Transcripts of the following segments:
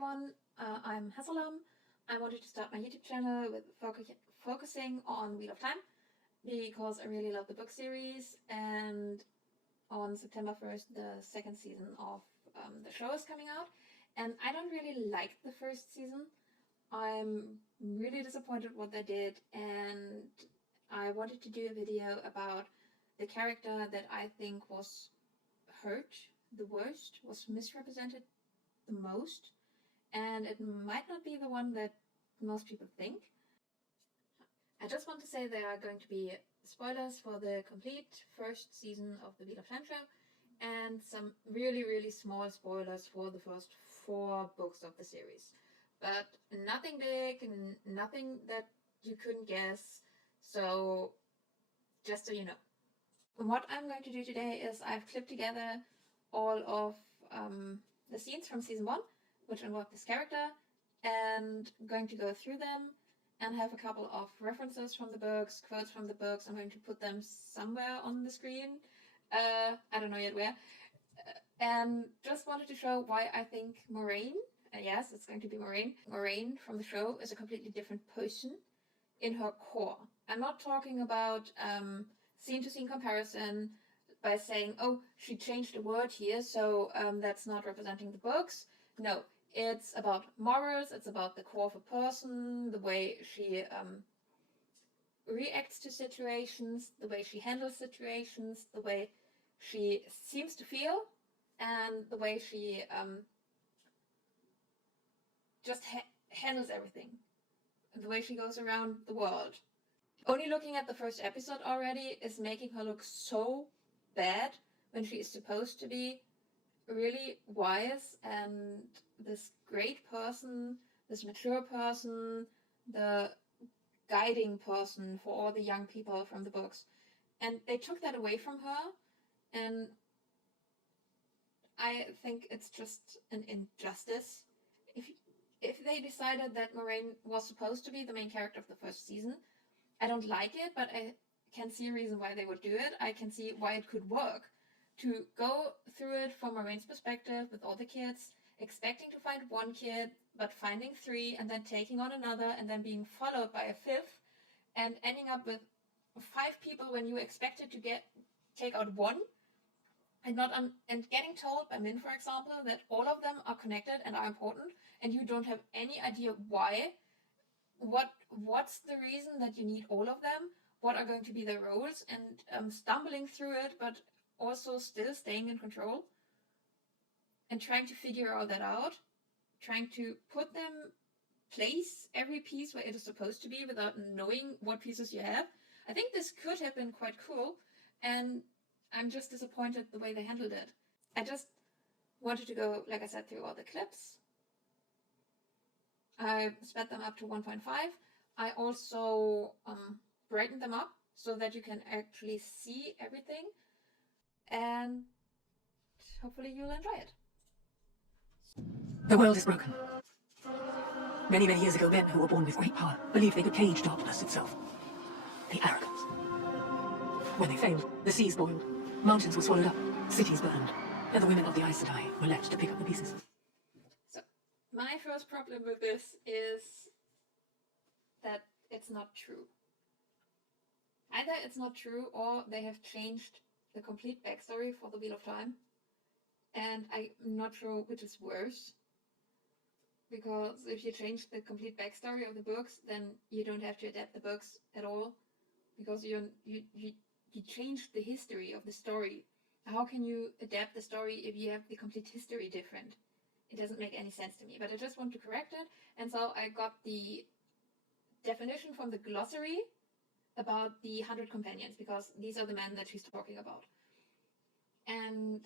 everyone, I'm Hasalam. I wanted to start my YouTube channel with focusing on Wheel of Time because I really love the book series, and on September 1st the second season of the show is coming out, and I don't really like the first season. I'm really disappointed what they did, and I wanted to do a video about the character that I think was hurt the worst, was misrepresented the most, and it might not be the one that most people think. I just want to say there are going to be spoilers for the complete first season of the Wheel of Time show, and some really small spoilers for the first 4 books of the series. But nothing big and nothing that you couldn't guess, so just so you know. What I'm going to do today is I've clipped together all of the scenes from season 1, which involve this character, and I'm going to go through them and have a couple of references from the books, quotes from the books. I'm going to put them somewhere on the screen. I don't know yet where. And just wanted to show why I think Moiraine, yes, it's going to be Moiraine from the show, is a completely different person in her core. I'm not talking about scene-to-scene comparison by saying, oh, she changed a word here, so that's not representing the books. No, it's about morals, it's about the core of a person, the way she reacts to situations, the way she handles situations, the way she seems to feel, and the way she just handles everything, the way she goes around the world. Only looking at the first episode already is making her look so bad when she is supposed to be really wise and this great person, this mature person, the guiding person for all the young people from the books. And they took that away from her, and I think it's just an injustice. If they decided that Moiraine was supposed to be the main character of the first season, I don't like it, but I can see a reason why they would do it. I can see why it could work. To go through it from Moraine's perspective with all the kids, expecting to find one kid, but finding 3, and then taking on another, and then being followed by a 5th, and ending up with 5 people when you expected to take out 1, and getting told by Min, for example, that all of them are connected and are important, and you don't have any idea why. What's the reason that you need all of them? What are going to be their roles? And stumbling through it, but also still staying in control and trying to figure all that out, trying to put them, place every piece where it is supposed to be without knowing what pieces you have. I think this could have been quite cool, and I'm just disappointed the way they handled it. I just wanted to go, like I said, through all the clips. I sped them up to 1.5. I also brightened them up so that you can actually see everything, and hopefully you'll enjoy it. The world is broken. Many years ago, men who were born with great power believed they could cage darkness itself. The arrogance. When they failed, the seas boiled, mountains were swallowed up, cities burned, and the women of the Aes Sedai were left to pick up the pieces. So, my first problem with this is that it's not true. Either it's not true, or they have changed the complete backstory for the Wheel of Time, and I'm not sure which is worse. Because if you change the complete backstory of the books, then you don't have to adapt the books at all, because you changed the history of the story. How can you adapt the story if you have the complete history different? It doesn't make any sense to me, but I just want to correct it. And so I got the definition from the glossary about the 100 companions, because these are the men that she's talking about. And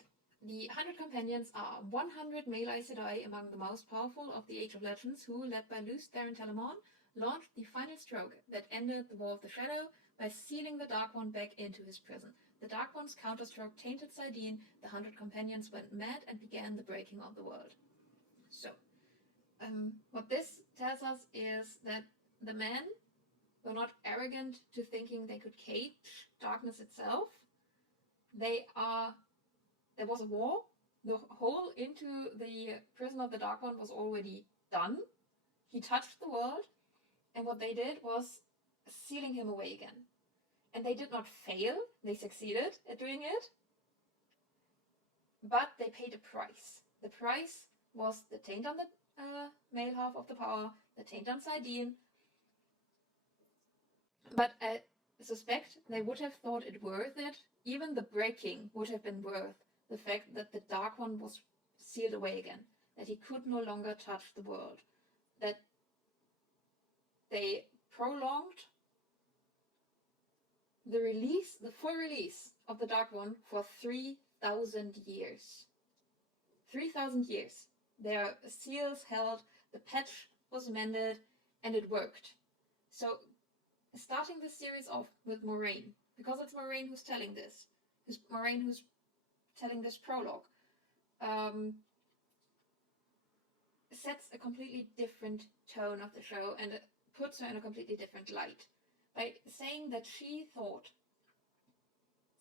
the 100 companions are 100 male Aes Sedai among the most powerful of the Age of Legends, who, led by Luce Theron Telamon, launched the final stroke that ended the War of the Shadow by sealing the Dark One back into his prison. The Dark One's counterstroke tainted Saidin, the 100 companions went mad and began the breaking of the world. So, what this tells us is that the men were not arrogant to thinking they could cage darkness itself. There was a war, The hole into the prison of the Dark One was already done. He touched the world, and what they did was sealing him away again. And they did not fail, they succeeded at doing it, but they paid a price. The price was the taint on the male half of the power, the taint on Saidin, but I suspect they would have thought it worth it. Even the breaking would have been worth the fact that the Dark One was sealed away again, that he could no longer touch the world, that they prolonged the full release of the Dark One for 3,000 years. 3,000 years. Their seals held, the patch was mended, and it worked. So, starting this series off with Moiraine, because it's Moiraine who's telling this, Moiraine who's telling this prologue, sets a completely different tone of the show and puts her in a completely different light by saying that she thought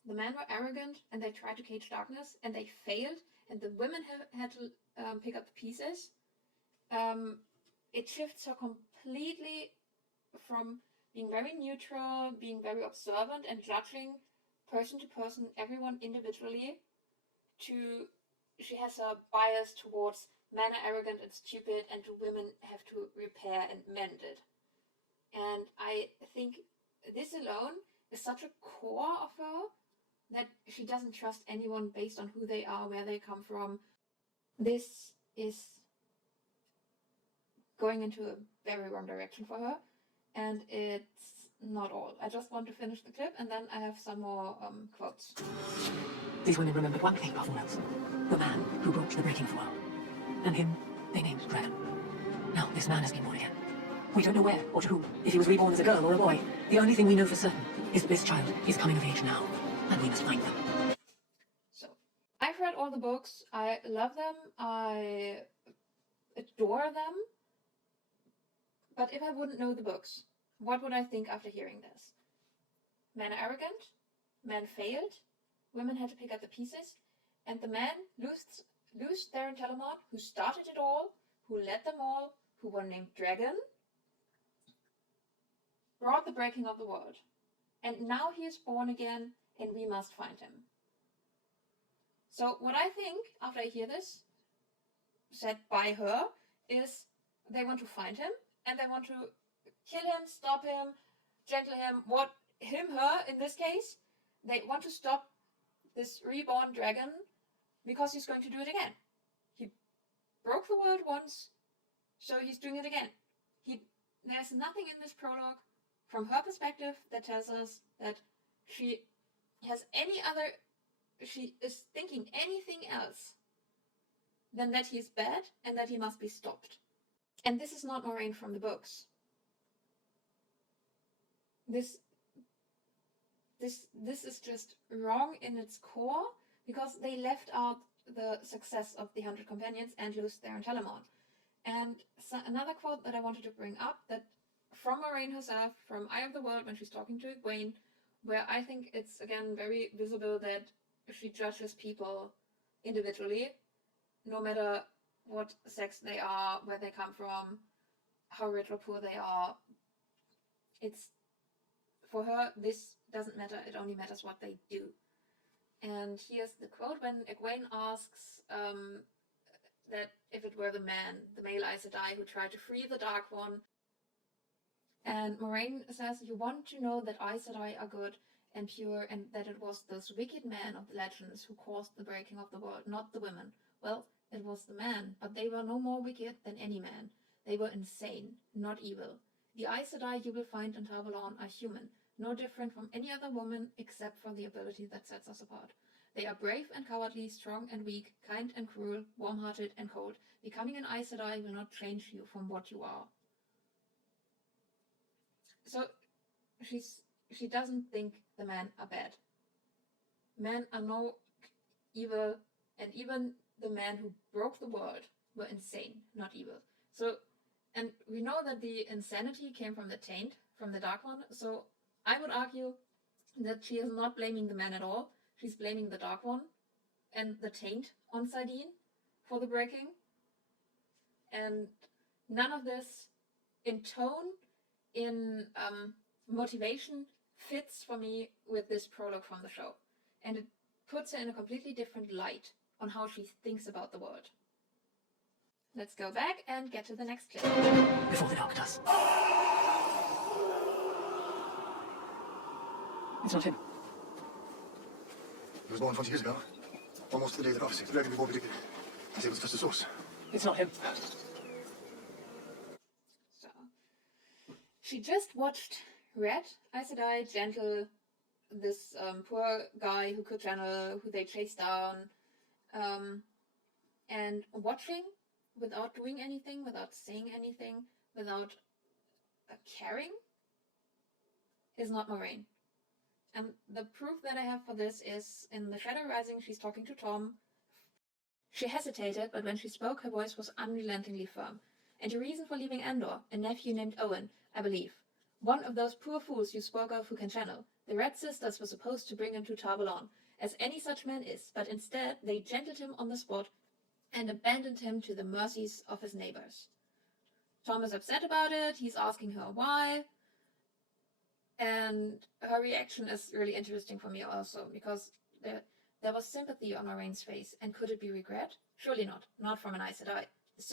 the men were arrogant and they tried to cage darkness and they failed and the women had to pick up the pieces. It shifts her completely from being very neutral, being very observant and judging person to person, everyone individually, to she has a bias towards men are arrogant and stupid and women have to repair and mend it. And I think this alone is such a core of her that she doesn't trust anyone based on who they are, where they come from. This is going into a very wrong direction for her, and it's not all. I just want to finish the clip and then I have some more quotes. These women remembered one thing above all else: the man who broke the breaking of the world. And him they named Dragon. Now this man has been born again. We don't know where or to whom, if he was reborn as a girl or a boy. The only thing we know for certain is that this child is coming of age now, and we must find them. So, I've read all the books. I love them. I adore them. But if I wouldn't know the books, what would I think after hearing this? Men are arrogant, men failed, women had to pick up the pieces, and the men loosed Theron Telemont, who started it all, who led them all, who were named Dragon, brought the breaking of the world. And now he is born again, and we must find him. So what I think, after I hear this, said by her, is they want to find him, and they want to kill him, stop him, gentle him, her in this case. They want to stop this reborn dragon because he's going to do it again. He broke the world once, so he's doing it again. There's nothing in this prologue from her perspective that tells us that she is thinking anything else than that he's bad and that he must be stopped. And this is not Moiraine from the books. This is just wrong in its core because they left out the success of the 100 Companions and lose Theron Telemont. And so another quote that I wanted to bring up, that from Moiraine herself, from Eye of the World, when she's talking to Egwene, where I think it's again very visible that she judges people individually, no matter what sex they are, where they come from, how rich or poor they are. It's, for her, this doesn't matter, it only matters what they do. And here's the quote when Egwene asks that if it were the male Aes Sedai who tried to free the Dark One. And Moiraine says, "You want to know that Aes Sedai are good and pure, and that it was those wicked men of the legends who caused the breaking of the world, not the women. Well, it was the men, but they were no more wicked than any man. They were insane, not evil. The Aes Sedai you will find in Tarvalon are human, no different from any other woman except for the ability that sets us apart. They are brave and cowardly, strong and weak, kind and cruel, warm-hearted and cold. Becoming an Aes Sedai will not change you from what you are." So she doesn't think the men are bad. Men are no evil, and even the men who broke the world were insane, not evil. So, and we know that the insanity came from the taint, from the Dark One, so I would argue that she is not blaming the men at all. She's blaming the Dark One, and the taint on Sardine for the breaking. And none of this in tone, in motivation, fits for me with this prologue from the show. And it puts her in a completely different light on how she thinks about the world. Let's go back and get to the next clip. Before the dark does. It's not him. He was born 20 years ago. Almost to the day of the prophecy. The dragon before predicted. He's able to touch the source. It's not him. So, she just watched Red Aes Sedai gentle this poor guy who could channel, who they chased down, and watching without doing anything, without saying anything, without caring, is not Moiraine. And the proof that I have for this is in The Shadow Rising, she's talking to Tom. She hesitated, but when she spoke, her voice was unrelentingly firm. And your reason for leaving Andor, a nephew named Owen, I believe. One of those poor fools you spoke of who can channel. The Red Sisters were supposed to bring him to Tarvalon, as any such man is, but instead they gentled him on the spot and abandoned him to the mercies of his neighbors. Tom is upset about it, he's asking her why, and her reaction is really interesting for me also, because there was sympathy on Moraine's face, and could it be regret? Surely not. Not from an Aes Sedai. The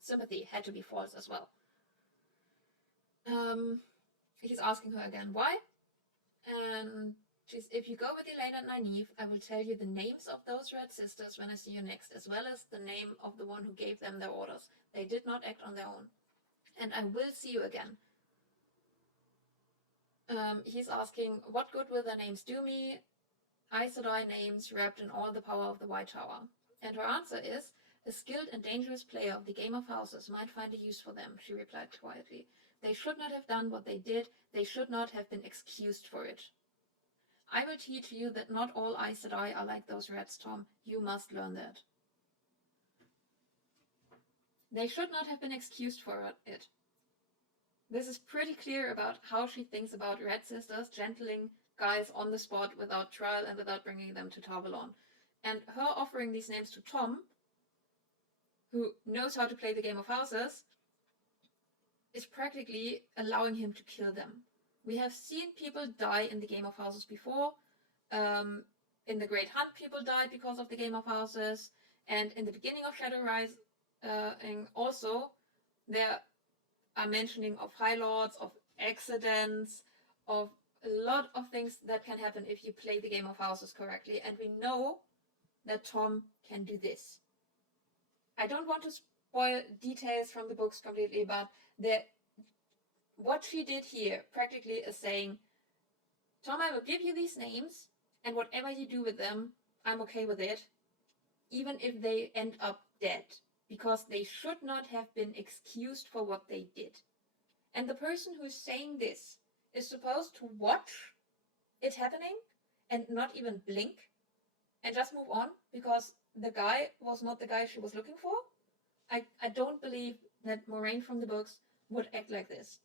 sympathy had to be false as well. He's asking her again why, and she's, if you go with Elaine and Nynaeve, I will tell you the names of those Red Sisters when I see you next, as well as the name of the one who gave them their orders. They did not act on their own. And I will see you again. He's asking, what good will their names do me? Aes Sedai names wrapped in all the power of the White Tower. And her answer is, a skilled and dangerous player of the Game of Houses might find a use for them, she replied quietly. They should not have done what they did. They should not have been excused for it. I will teach you that not all Aes Sedai are like those rats, Tom. You must learn that. They should not have been excused for it. This is pretty clear about how she thinks about Red Sisters gentling guys on the spot without trial and without bringing them to Tarvalon. And her offering these names to Tom, who knows how to play the Game of Houses, is practically allowing him to kill them. We have seen people die in the Game of Houses before. In the Great Hunt, people died because of the Game of Houses. And in the beginning of Shadow Rising, also, there are mentioning of High Lords, of accidents, of a lot of things that can happen if you play the Game of Houses correctly. And we know that Tom can do this. I don't want to spoil details from the books completely, but what she did here practically is saying, Tom, I will give you these names, and whatever you do with them, I'm okay with it, even if they end up dead, because they should not have been excused for what they did. And the person who's saying this is supposed to watch it happening and not even blink and just move on, because the guy was not the guy she was looking for. I don't believe that Moiraine from the books would act like this.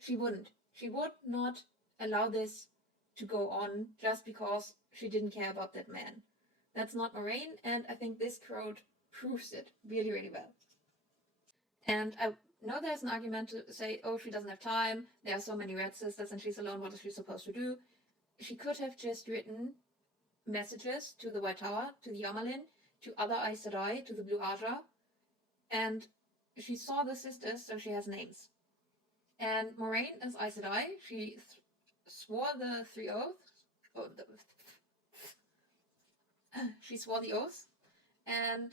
She wouldn't. She would not allow this to go on just because she didn't care about that man. That's not Moiraine, and I think this quote proves it really, really well. And I know there's an argument to say, oh, she doesn't have time, there are so many Red Sisters and she's alone, what is she supposed to do? She could have just written messages to the White Tower, to the Yamalin, to other Aes Sedai, to the Blue Aja, and she saw the sisters, so she has names. And Moiraine is Aes Sedai. She swore the three oaths. She swore the oaths. And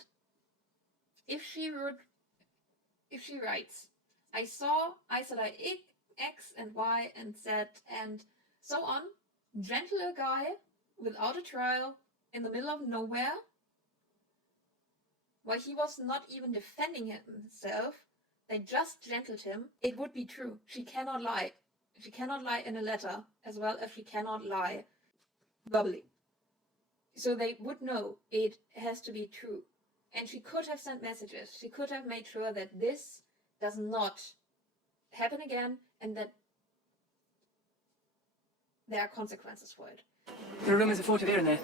if she writes, I saw Aes Sedai X and Y and Z and so on, gentle a guy without a trial in the middle of nowhere, while he was not even defending himself, they just gentled him, it would be true. She cannot lie. She cannot lie in a letter, as well as she cannot lie verbally. So they would know it has to be true. And she could have sent messages. She could have made sure that this does not happen again and that there are consequences for it. There are rumors of 4 Tavir in there.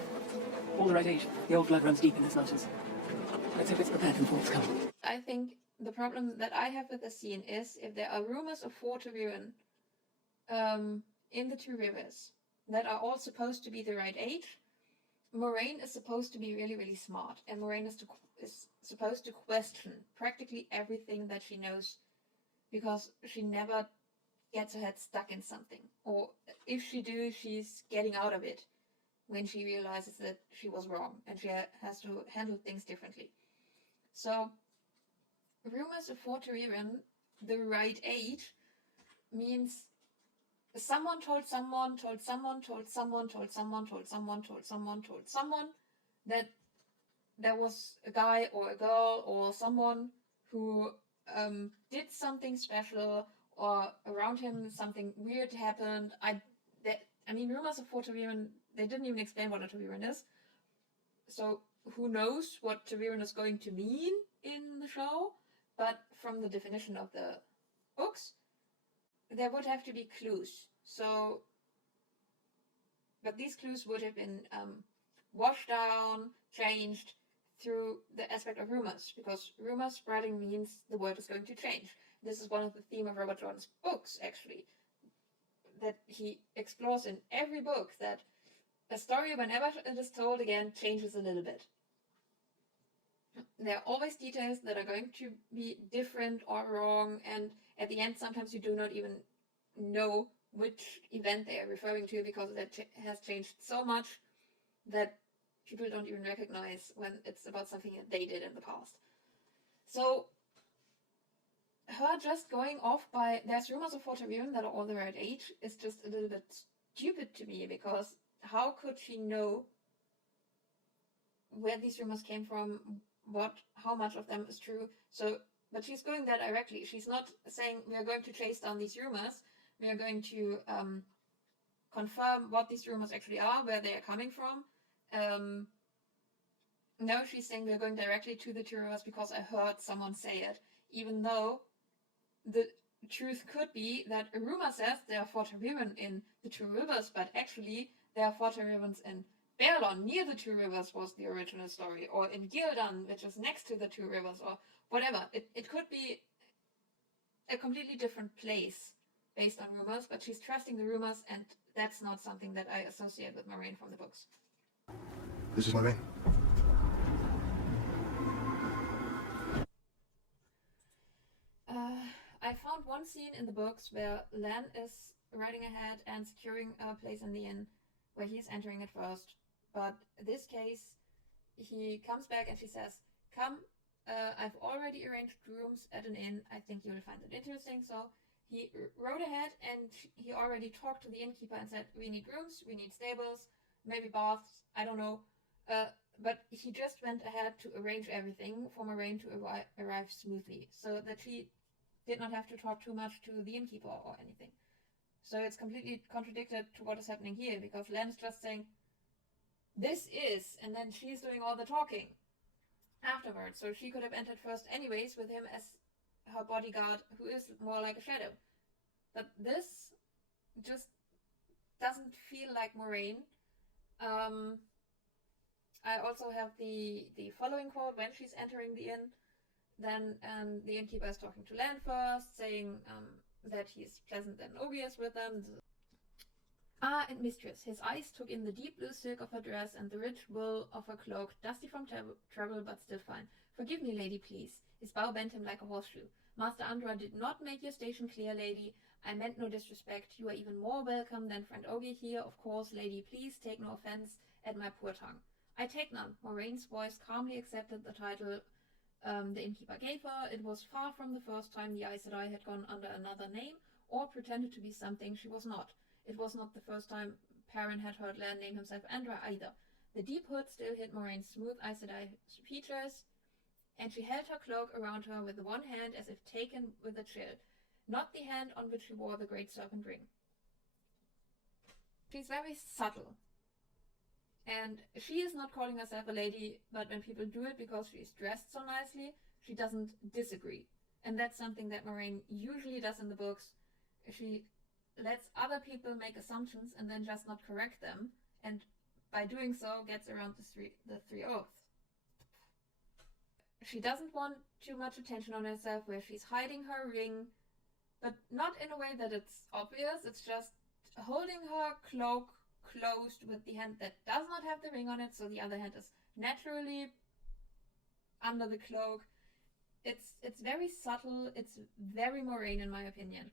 All the right age. The old blood runs deep in this nonsense. Let's hope it's prepared for the falls come. I think the problem that I have with the scene is if there are rumors of 4 Taviran in the 2 rivers that are all supposed to be the right age, Moiraine is supposed to be really, really smart, and Moiraine is supposed to question practically everything that she knows, because she never gets her head stuck in something. Or if she do, she's getting out of it when she realizes that she was wrong, and she has to handle things differently. So, rumors of 4 Tariran, the right age, means someone told someone, told someone, told someone, told someone, told someone, told someone, told someone that there was a guy or a girl or someone who did something special, or around him something weird happened. I mean, rumors of 4 Tariran, they didn't even explain what a Tariran is. So who knows what Tariran is going to mean in the show, but from the definition of the books, there would have to be clues. So, but these clues would have been washed down, changed through the aspect of rumors, because rumors spreading means the word is going to change. This is one of the theme of Robert Jordan's books, actually, that he explores in every book, that a story, whenever it is told again, changes a little bit. There are always details that are going to be different or wrong, and at the end sometimes you do not even know which event they are referring to, because that has changed so much that people don't even recognize when it's about something that they did in the past. So her just going off by there's rumors of 4 Tariran that are all the right age is just a little bit stupid to me, because how could she know where these rumors came from, how much of them is true? So, but she's going there directly. She's not saying we are going to chase down these rumors, we are going to confirm what these rumors actually are, where they are coming from. No, she's saying we're going directly to the 2 rivers because I heard someone say it, even though the truth could be that a rumor says there are 4 Tariran in the 2 rivers, but actually there are 4 Tarirans in Berlon, near the 2 rivers was the original story, or in Gildan, which is next to the 2 rivers, or whatever. It could be a completely different place based on rumors, but she's trusting the rumors, and that's not something that I associate with Moiraine from the books. This is Moiraine. I found one scene in the books where Lan is riding ahead and securing a place in the inn where he's entering it first. But this case, he comes back and she says, come, I've already arranged rooms at an inn. I think you'll find it interesting. So he rode ahead and he already talked to the innkeeper and said, we need rooms, we need stables, maybe baths, I don't know. But he just went ahead to arrange everything for Moiraine to arrive smoothly, so that she did not have to talk too much to the innkeeper or anything. So it's completely contradicted to what is happening here, because Lan is just saying, this is, and then she's doing all the talking afterwards. So she could have entered first anyways with him as her bodyguard, who is more like a shadow. But this just doesn't feel like Moiraine. I also have the following quote when she's entering the inn. Then the innkeeper is talking to Lan first, saying that he's pleasant and odious with them. Ah, and mistress, his eyes took in the deep blue silk of her dress and the rich wool of her cloak, dusty from travel but still fine. Forgive me, lady, please. His bow bent him like a horseshoe. Master Andra did not make your station clear, lady. I meant no disrespect. You are even more welcome than friend Ogier here, of course, lady. Please take no offense at my poor tongue. I take none. Moraine's voice calmly accepted the title the innkeeper gave her. It was far from the first time the Aes Sedai had gone under another name or pretended to be something she was not. It was not the first time Perrin had heard Lan name himself Andra either. The deep hood still hid Moraine's smooth Aes Sedai features, and she held her cloak around her with one hand as if taken with a chill, not the hand on which she wore the great serpent ring. She's very subtle. And she is not calling herself a lady, but when people do it because she's dressed so nicely, she doesn't disagree. And that's something that Moiraine usually does in the books. She lets other people make assumptions and then just not correct them, and by doing so gets around the three oaths. She doesn't want too much attention on herself, where she's hiding her ring, but not in a way that it's obvious. It's just holding her cloak closed with the hand that does not have the ring on it, so the other hand is naturally under the cloak. It's very subtle. It's very Moiraine in my opinion.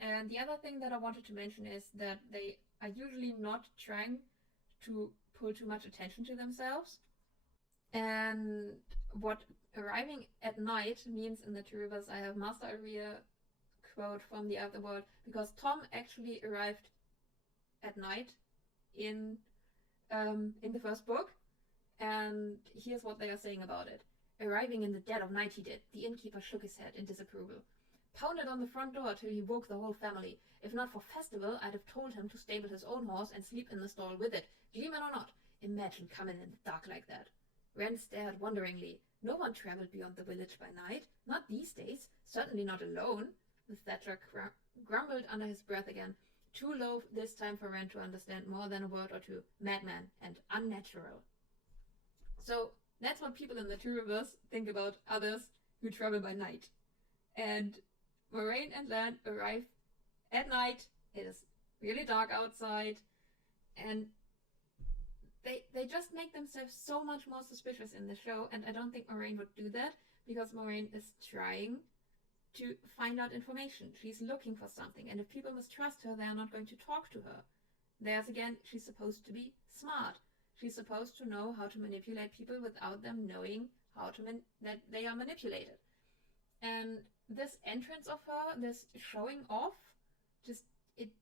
And the other thing that I wanted to mention is that they are usually not trying to pull too much attention to themselves. And what arriving at night means in the Two Rivers, I have Master Arya quote from the Otherworld, because Tom actually arrived at night in the first book, and here's what they are saying about it. Arriving in the dead of night he did. The innkeeper shook his head in disapproval. Pounded on the front door till he woke the whole family. If not for festival, I'd have told him to stable his own horse and sleep in the stall with it, demon or not. Imagine coming in the dark like that. Ren stared wonderingly. No one traveled beyond the village by night. Not these days. Certainly not alone. The Thatcher grumbled under his breath again. Too low this time for Ren to understand more than a word or two. Madman and unnatural. So that's what people in the Two Rivers think about others who travel by night. And Moiraine and Lan arrive at night. It is really dark outside. And they just make themselves so much more suspicious in the show. And I don't think Moiraine would do that, because Moiraine is trying to find out information. She's looking for something. And if people mistrust her, they are not going to talk to her. There's again, she's supposed to be smart. She's supposed to know how to manipulate people without them knowing how to that they are manipulated. And this entrance of her, this showing off, just it's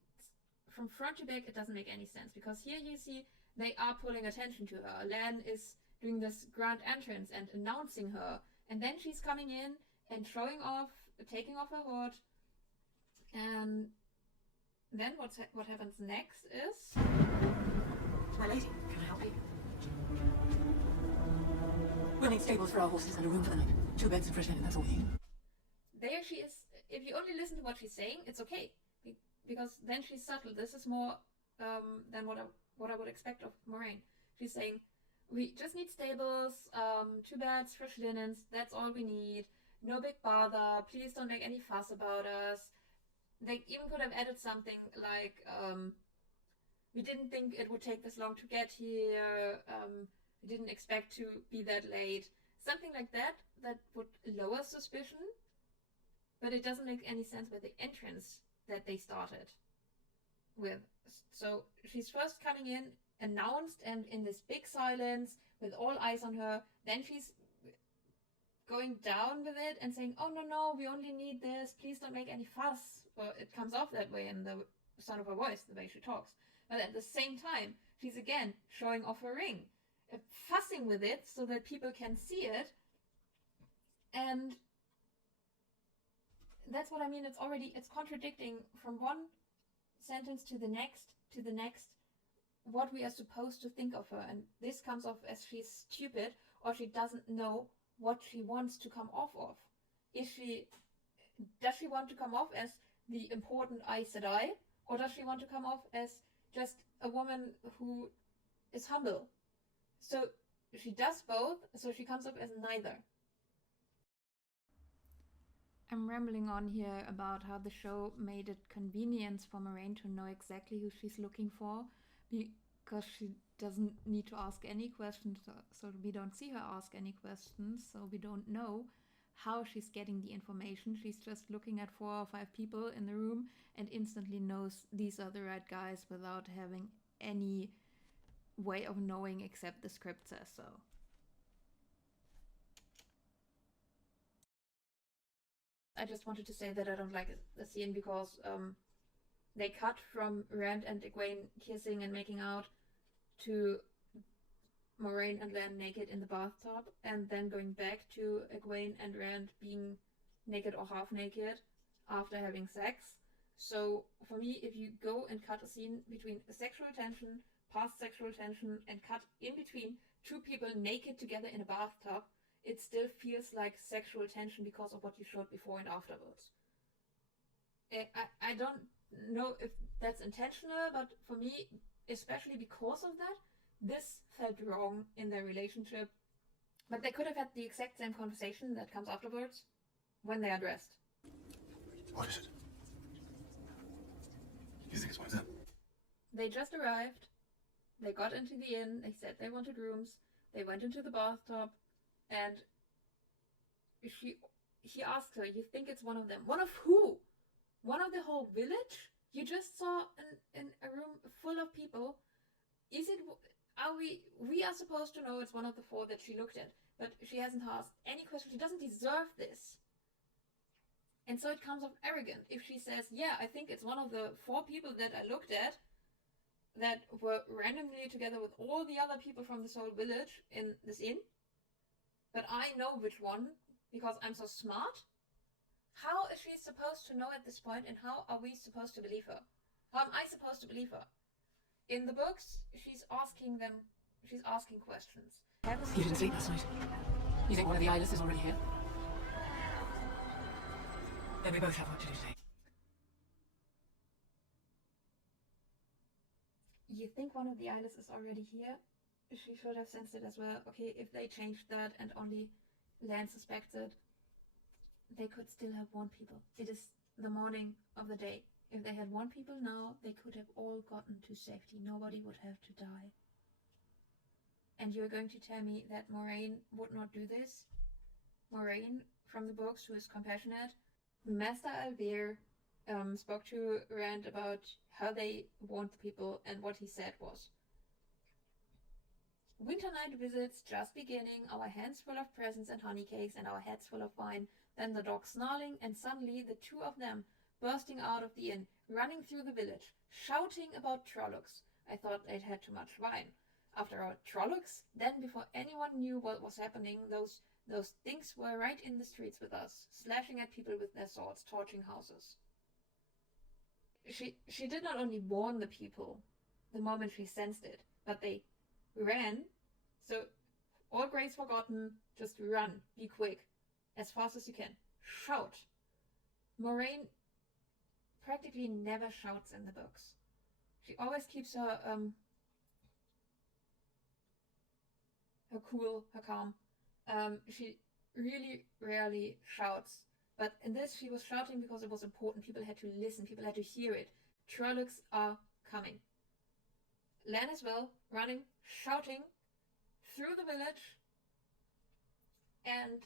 from front to back, it doesn't make any sense, because here you see they are pulling attention to her. Lan is doing this grand entrance and announcing her, and then she's coming in and showing off, taking off her hood, and then what happens next is... My lady, can I help you? We'll need stables for our horses and a room for the night. 2 beds and fresh linen, that's all we need. There she is. If you only listen to what she's saying, it's okay, because then she's subtle. This is more than what I would expect of Moiraine. She's saying, we just need stables, 2 beds, fresh linens, that's all we need. No big bother, please don't make any fuss about us. They even could have added something like, we didn't think it would take this long to get here, we didn't expect to be that late. Something like that would lower suspicion, but it doesn't make any sense with the entrance that they started with. So she's first coming in, announced, and in this big silence, with all eyes on her. Then she's going down with it and saying, oh no, we only need this, please don't make any fuss. Or it comes off that way in the sound of her voice, the way she talks. But at the same time, she's again showing off her ring, fussing with it so that people can see it. And that's what I mean. It's contradicting from one sentence to the next, what we are supposed to think of her. And this comes off as she's stupid, or she doesn't know what she wants to come off of. Does she want to come off as the important Aes Sedai, or does she want to come off as just a woman who is humble? So she does both, so she comes off as neither. I'm rambling on here about how the show made it convenient for Moiraine to know exactly who she's looking for, because she doesn't need to ask any questions, so we don't see her ask any questions, so we don't know how she's getting the information. She's just looking at 4 or 5 people in the room and instantly knows these are the right guys without having any way of knowing except the script says so. I just wanted to say that I don't like the scene because they cut from Rand and Egwene kissing and making out to Moiraine and Lan naked in the bathtub, and then going back to Egwene and Rand being naked or half naked after having sex. So for me, if you go and cut a scene between a sexual tension, past sexual tension, and cut in between 2 people naked together in a bathtub, it still feels like sexual tension because of what you showed before and afterwards. I don't know if that's intentional, but for me, especially because of that, this felt wrong in their relationship. But they could have had the exact same conversation that comes afterwards when they are dressed. What is it? You think it's one of them? They just arrived. They got into the inn. They said they wanted rooms. They went into the bathtub, and he asked her, "You think it's one of them? One of who? One of the whole village? You just saw in a room full of people. Is it? Are we are supposed to know it's one of the 4 that she looked at, but she hasn't asked any question. She doesn't deserve this." And so it comes off arrogant if she says, "Yeah, I think it's one of the 4 people that I looked at that were randomly together with all the other people from this whole village in this inn. But I know which one because I'm so smart." How is she supposed to know at this point, and how are we supposed to believe her? How am I supposed to believe her? In the books, she's asking questions. You didn't sleep last night. You think one of the eyeless is already here? Then we both have work to do today. You think one of the eyeless is already here? She should have sensed it as well. Okay, if they changed that and only Lan suspected, they could still have warned people. It is the morning of the day. If they had warned people now, they could have all gotten to safety. Nobody would have to die. And you're going to tell me that Moiraine would not do this? Moiraine, from the books, who is compassionate. Master Alvear spoke to Rand about how they warned the people, and what he said was, "Winter night visits just beginning, our hands full of presents and honey cakes, and our heads full of wine. Then the dog snarling, and suddenly the 2 of them bursting out of the inn, running through the village, shouting about Trollocs. I thought they'd had too much wine. After all, Trollocs? Then, before anyone knew what was happening, those things were right in the streets with us, slashing at people with their swords, torching houses." She did not only warn the people the moment she sensed it, but they ran. So, all grace forgotten, just run, be quick, as fast as you can, shout. Moiraine practically never shouts in the books. She always keeps her cool, her calm. She really rarely shouts. But in this, she was shouting because it was important. People had to listen. People had to hear it. Trollocs are coming. Lan as well, running, shouting through the village. And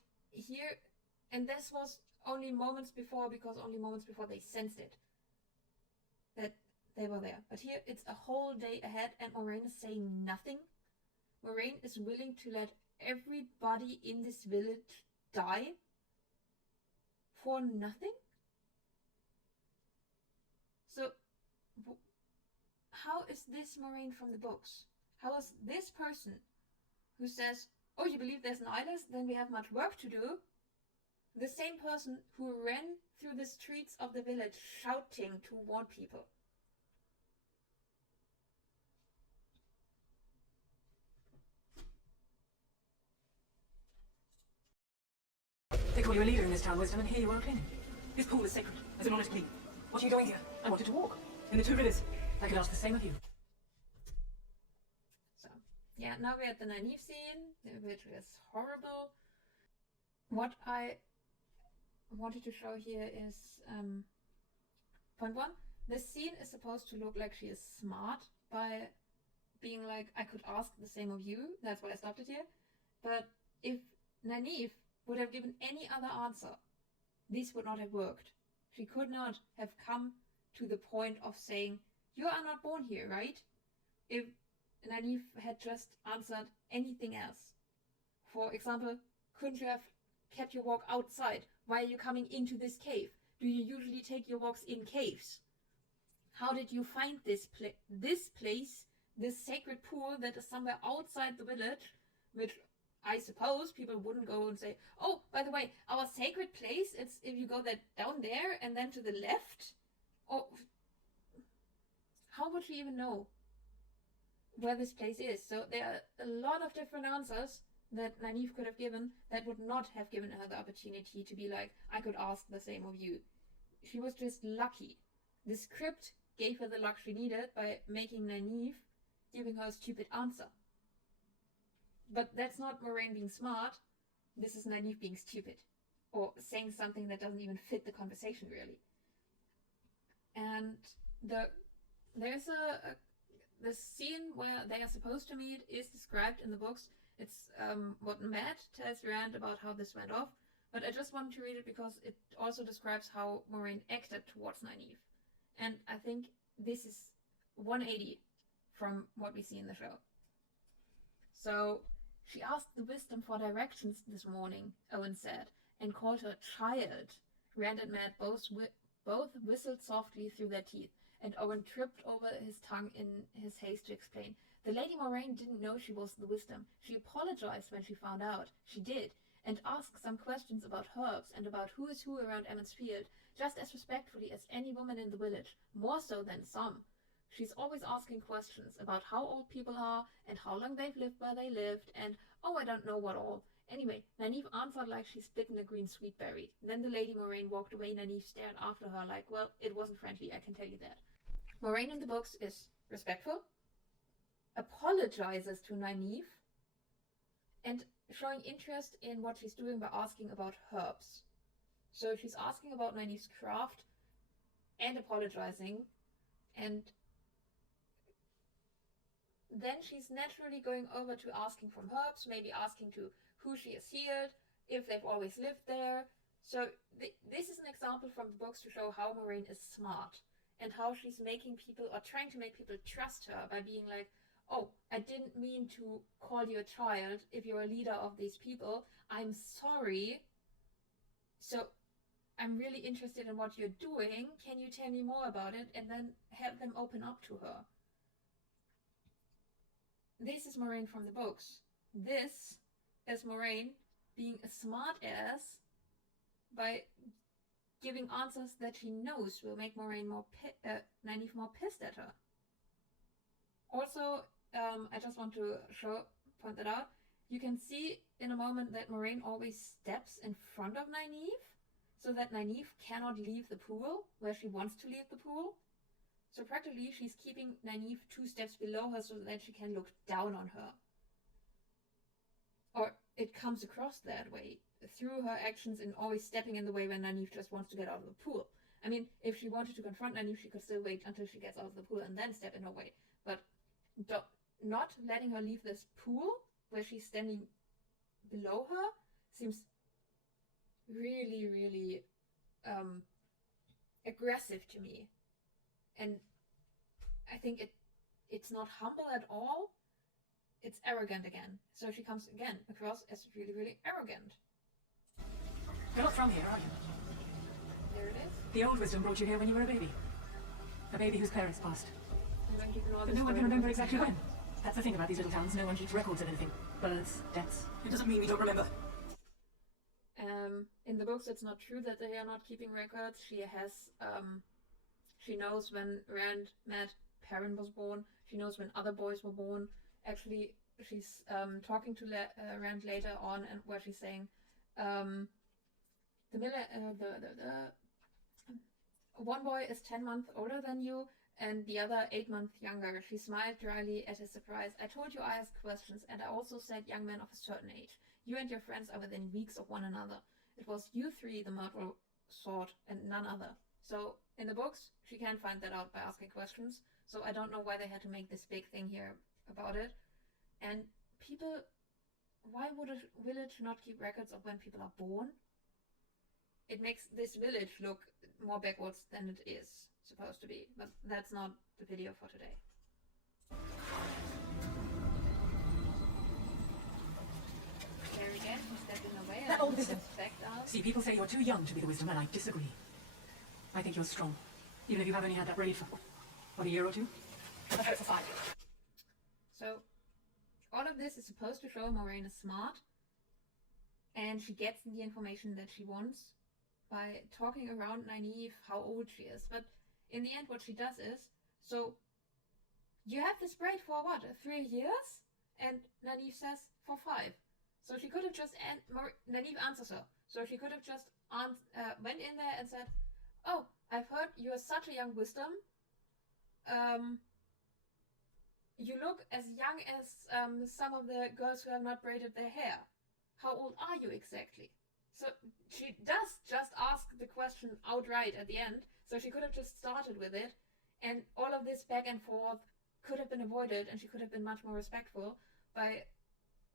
this was only moments before, because only moments before they sensed it, that they were there. But here, it's a whole day ahead, and Moiraine is saying nothing. Moiraine is willing to let everybody in this village die for nothing? So, how is this Moiraine from the books? How is this person who says, "Oh, you believe there's an eyeless? Then we have much work to do," the same person who ran through the streets of the village shouting to warn people? They call you a leader in this town, Wisdom, and here you are cleaning. This pool is sacred, as an honest plea. What are you doing here? I wanted to walk. In the 2 rivers. I could ask the same of you. So, yeah, now we're at the Nynaeve scene, which is horrible. What I wanted to show here is, point 1, this scene is supposed to look like she is smart by being like, I could ask the same of you, that's why I stopped it here. But if Nynaeve would have given any other answer, this would not have worked. She could not have come to the point of saying, "You are not born here, right?" If Nynaeve had just answered anything else. For example, couldn't you have kept your walk outside? Why are you coming into this cave? Do you usually take your walks in caves? How did you find this place, this sacred pool that is somewhere outside the village, which I suppose people wouldn't go and say, "Oh, by the way, our sacred place, it's if you go down there and then to the left." Or how would she even know where this place is? So there are a lot of different answers that Nynaeve could have given that would not have given her the opportunity to be like, "I could ask the same of you." She was just lucky. The script gave her the luck she needed by making Nynaeve giving her a stupid answer. But that's not Moiraine being smart. This is Nynaeve being stupid. Or saying something that doesn't even fit the conversation, really. And there's the scene where they are supposed to meet is described in the books. It's what Matt tells Rand about how this went off. But I just wanted to read it because it also describes how Moiraine acted towards Nynaeve. And I think this is 180 from what we see in the show. So, she asked the wisdom for directions this morning, Owen said, and called her child. Rand and Matt both whistled softly through their teeth, and Owen tripped over his tongue in his haste to explain. The Lady Moiraine didn't know she was the wisdom. She apologized when she found out. She did. And asked some questions about herbs and about who is who around Emond's Field, just as respectfully as any woman in the village, more so than some. She's always asking questions about how old people are and how long they've lived where they lived and, oh, I don't know what all. Anyway, Nynaeve answered like she's bitten a green sweetberry. Then the Lady Moiraine walked away. Nynaeve stared after her like, well, it wasn't friendly, I can tell you that. Moiraine in the books is respectful, apologizes to Nynaeve, and showing interest in what she's doing by asking about herbs. So she's asking about Nynaeve's craft and apologizing, and then she's naturally going over to asking from herbs, maybe asking to who she has healed, if they've always lived there. So this is an example from the books to show how Moiraine is smart and how she's making people, or trying to make people trust her by being like, oh, I didn't mean to call you a child if you're a leader of these people. I'm sorry. So I'm really interested in what you're doing. Can you tell me more about it? And then have them open up to her. This is Moiraine from the books. This is Moiraine being a smart ass by giving answers that she knows will make Moiraine Nynaeve more pissed at her. Also, I just want to point that out. You can see in a moment that Moiraine always steps in front of Nynaeve, so that Nynaeve cannot leave the pool where she wants to leave the pool. So practically she's keeping Nynaeve 2 steps below her so that she can look down on her. Or it comes across that way, through her actions in always stepping in the way when Nynaeve just wants to get out of the pool. I mean, if she wanted to confront Nynaeve, she could still wait until she gets out of the pool and then step in her way. But not letting her leave this pool where she's standing below her seems really, really aggressive to me. And I think it's not humble at all. It's arrogant again. So she comes again across as really, really arrogant. You're not from here, are you? There it is. The old wisdom brought you here when you were a baby. A baby whose parents passed. But no one can remember exactly when. That's the thing about these little towns. No one keeps records of anything. Births, deaths. It doesn't mean we don't remember. In the books, it's not true that they are not keeping records. She has, she knows when Rand, Matt, Perrin was born. She knows when other boys were born. Actually, she's talking to Rand later on, and where she's saying, one boy is 10 months older than you, and the other 8 months younger. She smiled dryly at his surprise. I told you I asked questions, and I also said young men of a certain age. You and your friends are within weeks of one another. It was you 3 the murderer sought, and none other. So, in the books, she can't find that out by asking questions. So I don't know why they had to make this big thing here about it. And people, why would a village not keep records of when people are born? It makes this village look more backwards than it is supposed to be. But that's not the video for today. There again, he's stepping away. That old wisdom. Back down. See, people say you're too young to be the wisdom, and I disagree. I think you're strong. Even if you have only had that braid for, what, a year or 2? I've had it for 5 years. So, all of this is supposed to show Moiraine is smart. And she gets the information that she wants by talking around Nynaeve how old she is. But in the end, what she does is, so, you have this braid for what, 3 years? And Nynaeve says, for 5. So she could have just, Nynaeve answers her. So she could have just went in there and said, oh, I've heard you are such a young wisdom. you look as young as some of the girls who have not braided their hair. How old are you exactly? So she does just ask the question outright at the end, so she could have just started with it, and all of this back and forth could have been avoided, and she could have been much more respectful by,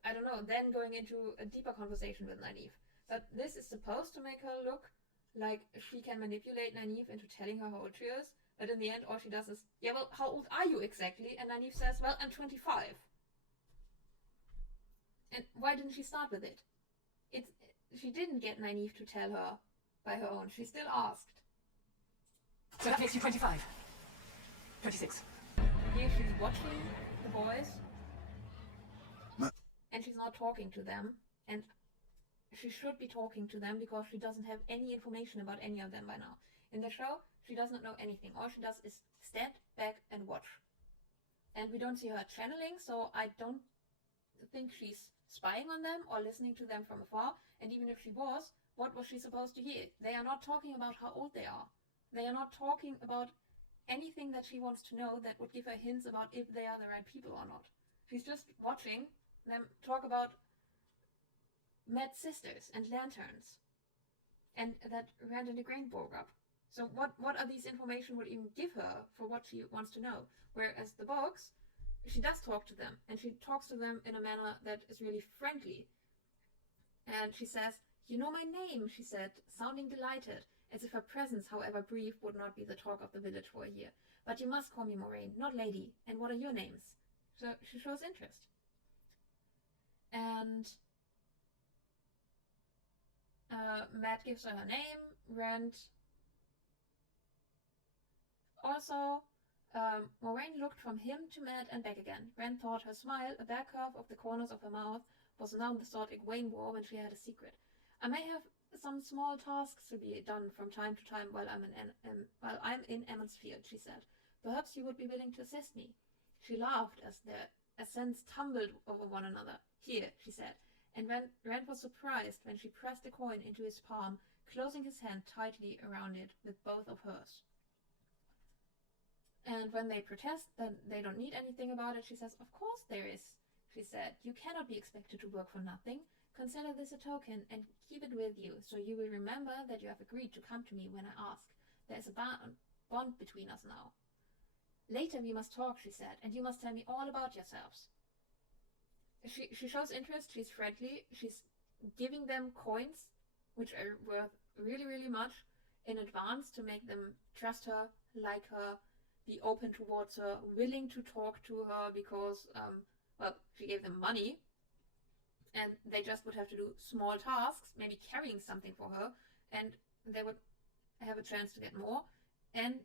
I don't know, then going into a deeper conversation with Nynaeve. But this is supposed to make her look like she can manipulate Nynaeve into telling her how old she is, but in the end all she does is, yeah, well, how old are you exactly? And Nynaeve says, well, I'm 25. And why didn't she start with it? She didn't get Nynaeve to tell her by her own. She still asked. So that makes you 25. 26. Here she's watching the boys. Ma- And she's not talking to them. And she should be talking to them because she doesn't have any information about any of them by now. In the show, she does not know anything. All she does is stand back and watch. And we don't see her channeling, so I don't think she's spying on them or listening to them from afar. And even if she was, what was she supposed to hear? They are not talking about how old they are. They are not talking about anything that she wants to know that would give her hints about if they are the right people or not. She's just watching them talk about mad sisters and lanterns, and that Rand and the Grain broke up. So what are these information would even give her for what she wants to know? Whereas the books, she does talk to them, and she talks to them in a manner that is really friendly. And she says, "You know my name," she said, sounding delighted, as if her presence, however brief, would not be the talk of the village for a year. "But you must call me Moiraine, not Lady. And what are your names?" So she shows interest. And Matt gives her name. Rand also, Moiraine looked from him to Matt and back again. Rand thought her smile, a back curve of the corners of her mouth, was now the sort Egwene wore when she had a secret. "I may have some small tasks to be done from time to time while I'm in Emond's Field," she said. "Perhaps you would be willing to assist me." She laughed as their accents tumbled over one another. "Here," she said, and Rand was surprised when she pressed the coin into his palm, closing his hand tightly around it with both of hers. And when they protest that they don't need anything about it, she says, "Of course there is," she said. "You cannot be expected to work for nothing. Consider this a token and keep it with you, so you will remember that you have agreed to come to me when I ask. There is a bond between us now. Later we must talk," she said, "and you must tell me all about yourselves." She shows interest, she's friendly, she's giving them coins, which are worth really, really much, in advance to make them trust her, like her, be open towards her, willing to talk to her because, she gave them money, and they just would have to do small tasks, maybe carrying something for her, and they would have a chance to get more, and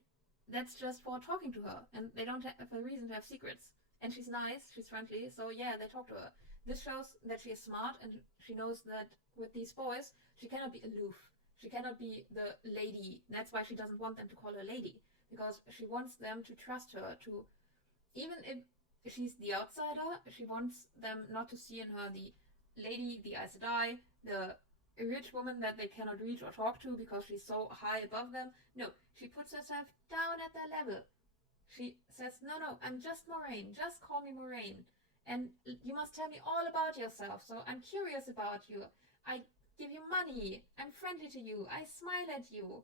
that's just for talking to her, and they don't have a reason to have secrets. And she's nice, she's friendly, so yeah, they talk to her. This shows that she is smart, and she knows that with these boys, she cannot be aloof. She cannot be the lady. That's why she doesn't want them to call her lady, because she wants them to trust her, to, even if she's the outsider, she wants them not to see in her the lady, the Aes Sedai, the rich woman that they cannot reach or talk to because she's so high above them. No, she puts herself down at their level. She says, no, I'm just Moiraine. Just call me Moiraine. And you must tell me all about yourself. So I'm curious about you. I give you money. I'm friendly to you. I smile at you.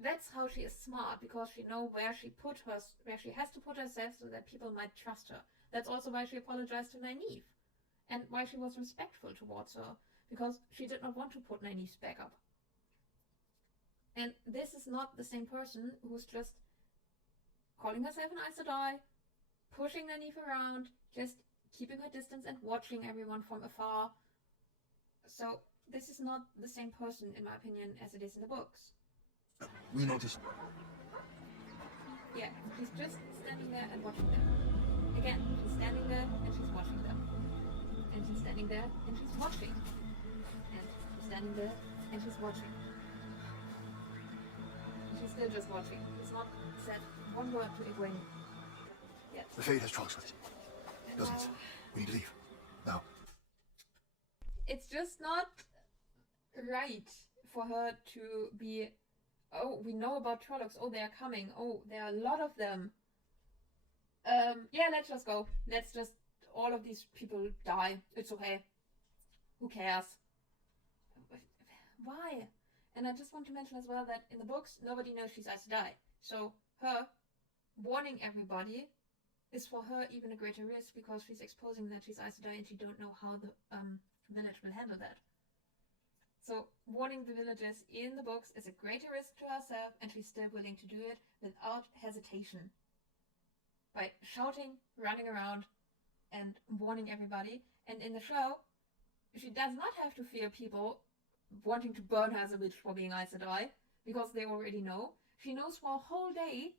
That's how she is smart, because she knows where she has to put herself so that people might trust her. That's also why she apologized to Nynaeve, and why she was respectful towards her, because she did not want to put Nynaeve's back up. And this is not the same person who's just calling herself an Aes Sedai, pushing Nynaeve around, just keeping her distance and watching everyone from afar. So this is not the same person, in my opinion, as it is in the books. We noticed. Yeah, she's just standing there and watching them. Again, she's standing there and she's watching them. And she's standing there and she's watching. And she's standing there and she's watching. And she's still just watching. She's not said one word to Egwene yet. The Fade has talks with it. Doesn't it? We need to leave. Now. It's just not right for her to be, "Oh, we know about Trollocs. Oh, they are coming. Oh, there are a lot of them." Yeah, let's just go. Let's just, all of these people die. It's okay. Who cares? Why? And I just want to mention as well that in the books, nobody knows she's Aes Sedai. So her warning everybody is for her even a greater risk because she's exposing that she's Aes Sedai and she don't know how the village will handle that. So warning the villagers in the books is a greater risk to herself, and she's still willing to do it without hesitation. By shouting, running around, and warning everybody. And in the show, she does not have to fear people wanting to burn her as a witch for being Aes Sedai, because they already know. She knows for a whole day,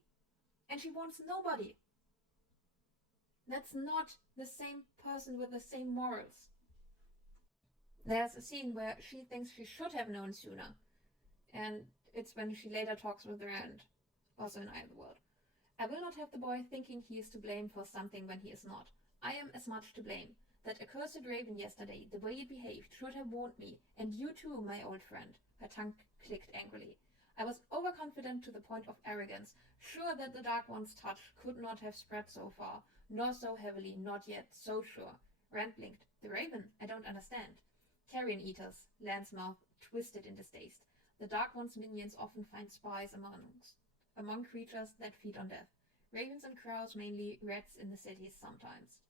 and she wants nobody. That's not the same person with the same morals. There's a scene where she thinks she should have known sooner, and it's when she later talks with Rand, also in Eye of the World. I will not have the boy thinking he is to blame for something when he is not. I am as much to blame. That accursed raven yesterday, the way it behaved, should have warned me, and you too, my old friend. Her tongue clicked angrily. I was overconfident to the point of arrogance, sure that the Dark One's touch could not have spread so far, nor so heavily, not yet, so sure. Rand blinked. The raven? I don't understand. Carrion eaters, Lan's mouth twisted in distaste. The Dark One's minions often find spies among creatures that feed on death. Ravens and crows mainly, rats in the cities sometimes.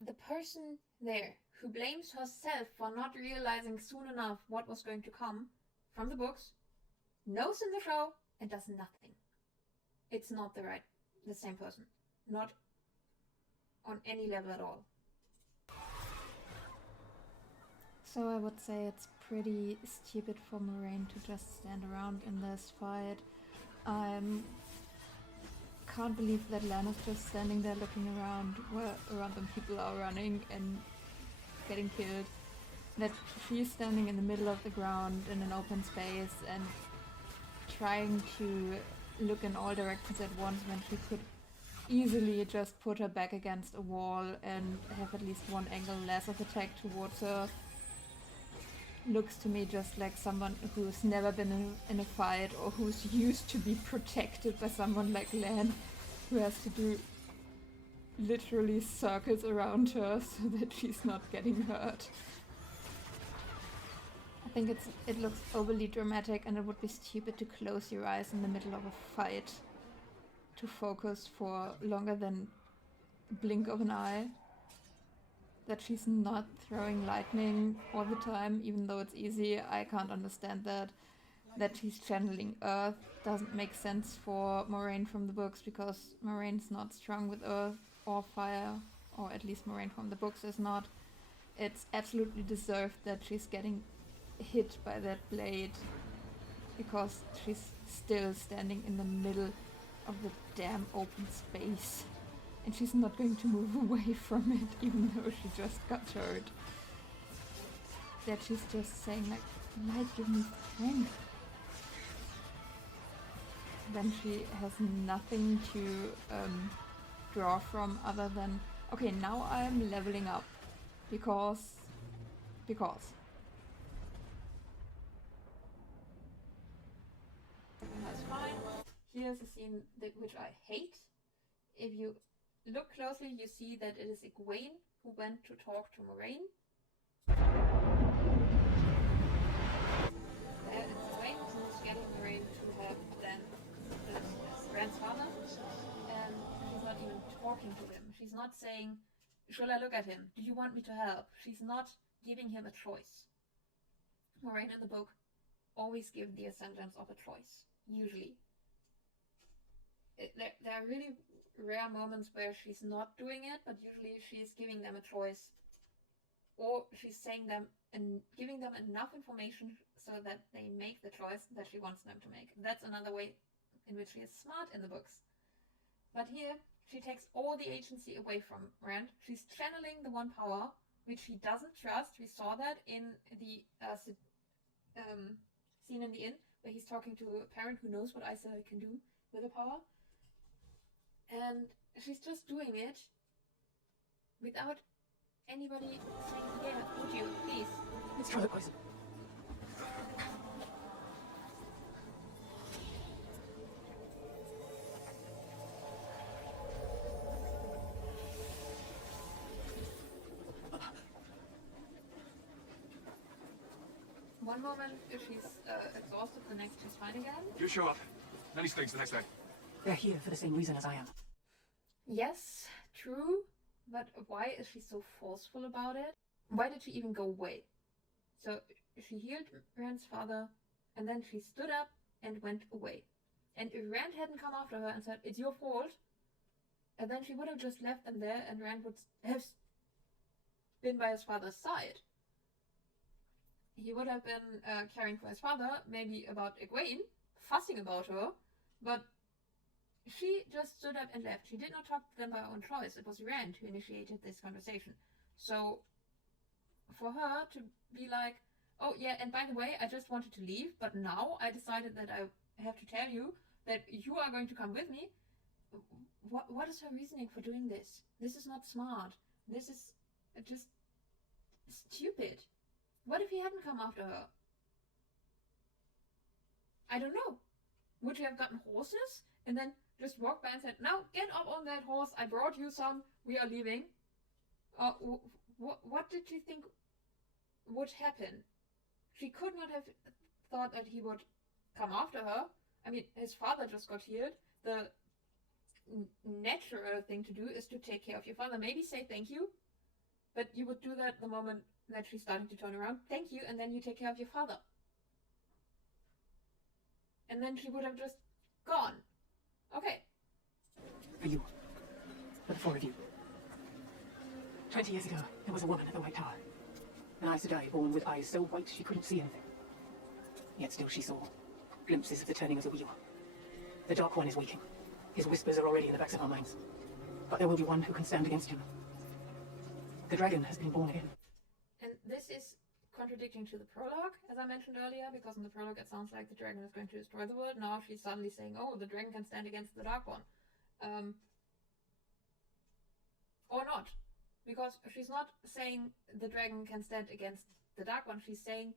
The person there who blames herself for not realizing soon enough what was going to come from the books knows in the show and does nothing. It's not the same person. Not on any level at all. So I would say it's pretty stupid for Moiraine to just stand around in this fight. I can't believe that Lan is just standing there looking around where random people are running and getting killed. That she's standing in the middle of the ground in an open space and trying to look in all directions at once when she could easily just put her back against a wall and have at least one angle less of attack towards her. Looks to me just like someone who's never been in a fight or who's used to be protected by someone like Lan, who has to do literally circles around her so that she's not getting hurt. I think it looks overly dramatic, and it would be stupid to close your eyes in the middle of a fight to focus for longer than a blink of an eye. That she's not throwing lightning all the time, even though it's easy, I can't understand that. That she's channeling earth doesn't make sense for Moiraine from the books, because Moraine's not strong with earth or fire, or at least Moiraine from the books is not. It's absolutely deserved that she's getting hit by that blade, because she's still standing in the middle of the damn open space. And she's not going to move away from it, even though she just got hurt. That she's just saying, like, light, give me strength. Then she has nothing to draw from other than, okay, now I'm leveling up. Because. That's fine. Here's a scene which I hate. If you look closely, you see that it is Egwene who went to talk to Moiraine. It's Egwene who's getting Moiraine to have then his grandfather, and she's not even talking to him. She's not saying, "Shall I look at him? Do you want me to help?" She's not giving him a choice. Moiraine in the book always give the ascendants of a choice, usually. There are really rare moments where she's not doing it, but usually she's giving them a choice, or she's saying them and giving them enough information so that they make the choice that she wants them to make. That's another way in which she is smart in the books. But here, she takes all the agency away from Rand. She's channeling the one power, which she doesn't trust. We saw that in the scene in the inn, where he's talking to a parent who knows what Aes Sedai can do with the power. And she's just doing it without anybody saying, "Yeah, would you, please?" It's scarlet poison. one moment she's exhausted, the next she's fine again. You show up. Many things the next day. They're here for the same reason as I am. Yes, true, but why is she so forceful about it? Why did she even go away? So she healed Rand's father, and then she stood up and went away. And if Rand hadn't come after her and said, it's your fault, and then she would have just left them there, and Rand would have been by his father's side. He would have been caring for his father, maybe about Egwene, fussing about her, but she just stood up and left. She did not talk to them by her own choice. It was Rand who initiated this conversation. So for her to be like, oh yeah, and by the way, I just wanted to leave, but now I decided that I have to tell you that you are going to come with me. What is her reasoning for doing this? This is not smart. This is just stupid. What if he hadn't come after her? I don't know. Would she have gotten horses and then just walked by and said, now get up on that horse, I brought you some, we are leaving? What did she think would happen? She could not have thought that he would come after her. I mean, his father just got healed. The natural thing to do is to take care of your father. Maybe say thank you, but you would do that the moment that she's starting to turn around. Thank you, and then you take care of your father. And then she would have just gone. Okay. For you. For the four of you. 20 years ago, there was a woman at the White Tower. An Aes Sedai born with eyes so white she couldn't see anything. Yet still she saw glimpses of the turning of the wheel. The Dark One is waking. His whispers are already in the backs of our minds. But there will be one who can stand against him. The dragon has been born again. And this is contradicting to the prologue, as I mentioned earlier, because in the prologue it sounds like the dragon is going to destroy the world. Now she's suddenly saying, oh, the dragon can stand against the Dark One. Or not. Because she's not saying the dragon can stand against the Dark One. She's saying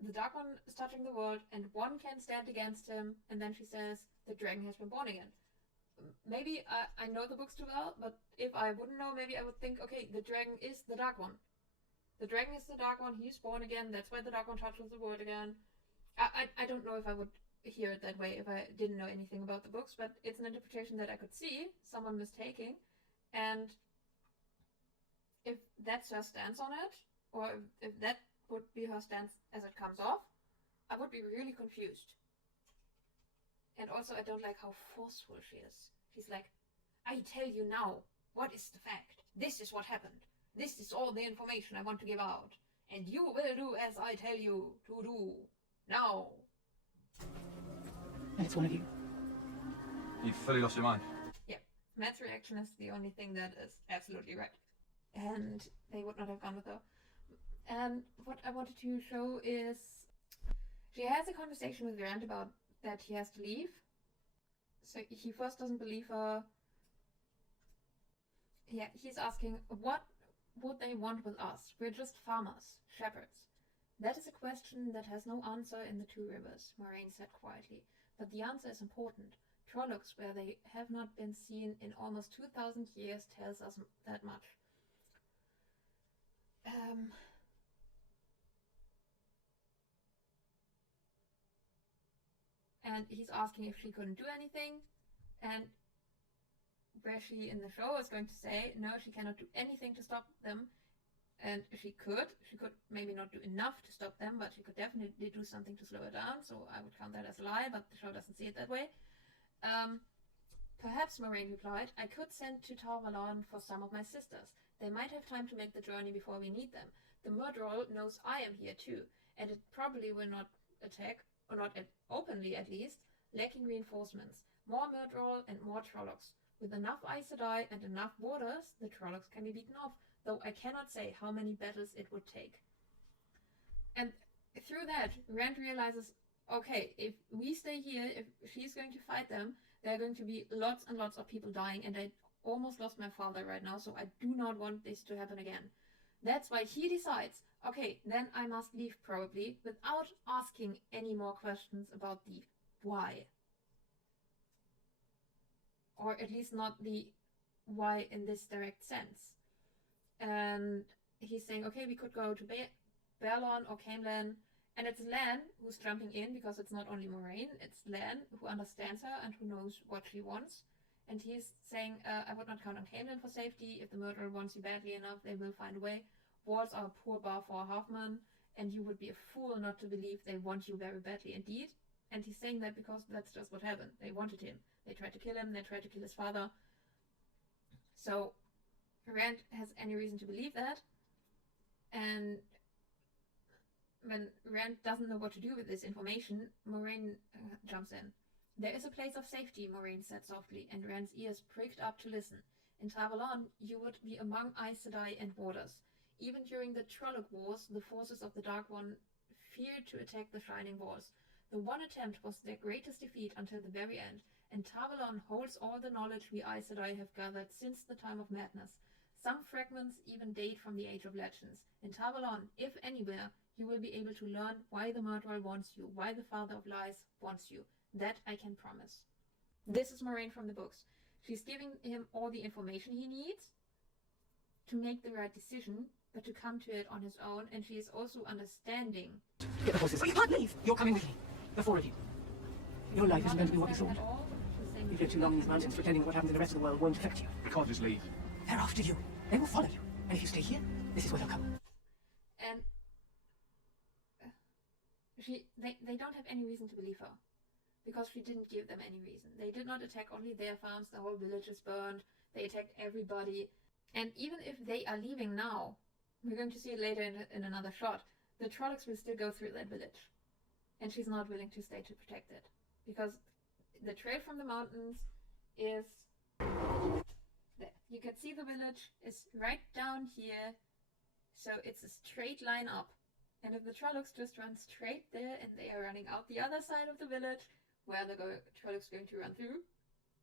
the Dark One is touching the world and one can stand against him, and then she says the dragon has been born again. Maybe I know the books too well, but if I wouldn't know, maybe I would think, okay, the dragon is the Dark One. The dragon is the Dark One, he's born again, that's why the Dark One touches the world again. I don't know if I would hear it that way if I didn't know anything about the books, but it's an interpretation that I could see someone mistaking, and if that's her stance on it, or if that would be her stance as it comes off, I would be really confused. And also I don't like how forceful she is. She's like, I tell you now, what is the fact? This is what happened. This is all the information I want to give out. And you will do as I tell you to do. Now. And it's one of you. You've fully lost your mind. Yeah, Matt's reaction is the only thing that is absolutely right. And they would not have gone with her. And what I wanted to show is she has a conversation with Rand about that he has to leave. So he first doesn't believe her. Yeah, he's asking, what would they want with us? We're just farmers, shepherds. That is a question that has no answer in the Two Rivers, Moiraine said quietly. But the answer is important. Trollocs, where they have not been seen in almost 2,000 years, tells us that much. And he's asking if she couldn't do anything, and where she in the show is going to say, no, she cannot do anything to stop them, and she could maybe not do enough to stop them, but she could definitely do something to slow it down, so I would count that as a lie, but the show doesn't see it that way. Perhaps, Moiraine replied, I could send to Tar Valon for some of my sisters. They might have time to make the journey before we need them. The Murderol knows I am here too, and it probably will not attack, or not openly at least, lacking reinforcements. More Murderol and more Trollocs. With enough Aes Sedai and enough borders, the Trollocs can be beaten off, though I cannot say how many battles it would take. And through that, Rand realizes, okay, if we stay here, if she's going to fight them, there are going to be lots and lots of people dying, and I almost lost my father right now, so I do not want this to happen again. That's why he decides, okay, then I must leave probably, without asking any more questions about the why. Or at least not the why in this direct sense. And he's saying, okay, we could go to Balon or Caemlyn, And it's Lan who's jumping in, because it's not only Moiraine, it's Lan who understands her and who knows what she wants. And he's saying, I would not count on Caemlyn for safety. If the murderer wants you badly enough, they will find a way. Walls are a poor bar for a halfman, and you would be a fool not to believe they want you very badly indeed. And he's saying that because that's just what happened. They wanted him. They tried to kill him. They tried to kill his father. So Rand has any reason to believe that. And when Rand doesn't know what to do with this information, Moiraine jumps in. There is a place of safety, Moiraine said softly, and Rand's ears pricked up to listen. In Travelon, you would be among Aes Sedai and warders. Even during the Trolloc Wars, the forces of the Dark One feared to attack the Shining Walls. The one attempt was their greatest defeat until the very end, and Travelon holds all the knowledge we Aes Sedai have gathered since the time of madness. Some fragments even date from the Age of Legends. In Travelon, if anywhere, you will be able to learn why the murderer wants you, why the Father of Lies wants you. That I can promise. This is Moiraine from the books. She's giving him all the information he needs to make the right decision, but to come to it on his own, and she is also understanding. Get the horses. Oh, you can't leave. You're coming with me. The four of you. Your life isn't going to be what you thought. You've lived too long in these mountains pretending that what happens in the rest of the world won't affect you. We can't just leave. They're after you. They will follow you. And if you stay here, this is where they'll come. And they don't have any reason to believe her, because she didn't give them any reason. They did not attack only their farms, the whole village is burned, they attacked everybody. And even if they are leaving now, we're going to see it later in another shot, the Trollocs will still go through that village. And she's not willing to stay to protect it. Because the trail from the mountains is there. You can see the village is right down here, so it's a straight line up. And if the Trollocs just run straight there and they are running out the other side of the village, where are the Trollocs going to run through?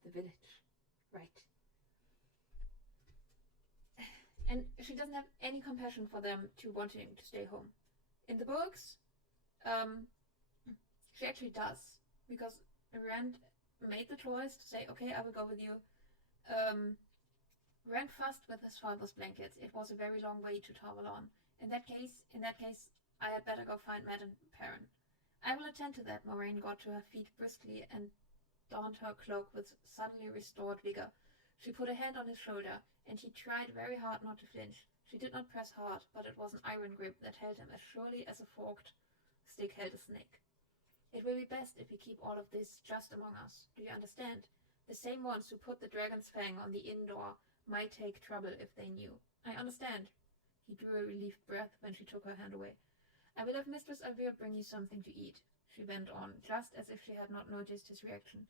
The village. Right. And she doesn't have any compassion for them to wanting to stay home. In the books, she actually does. Because Rand made the choice to say, okay, I will go with you. Rand fussed with his father's blankets. It was a very long way to Travelon. In that case, I had better go find Madame Perrin. I will attend to that. Moiraine got to her feet briskly and donned her cloak with suddenly restored vigor. She put a hand on his shoulder, and he tried very hard not to flinch. She did not press hard, but it was an iron grip that held him as surely as a forked stick held a snake. It will be best if we keep all of this just among us. Do you understand? The same ones who put the dragon's fang on the inn door might take trouble if they knew. I understand. He drew a relieved breath when she took her hand away. I will have Mistress Alvear bring you something to eat, she went on, just as if she had not noticed his reaction.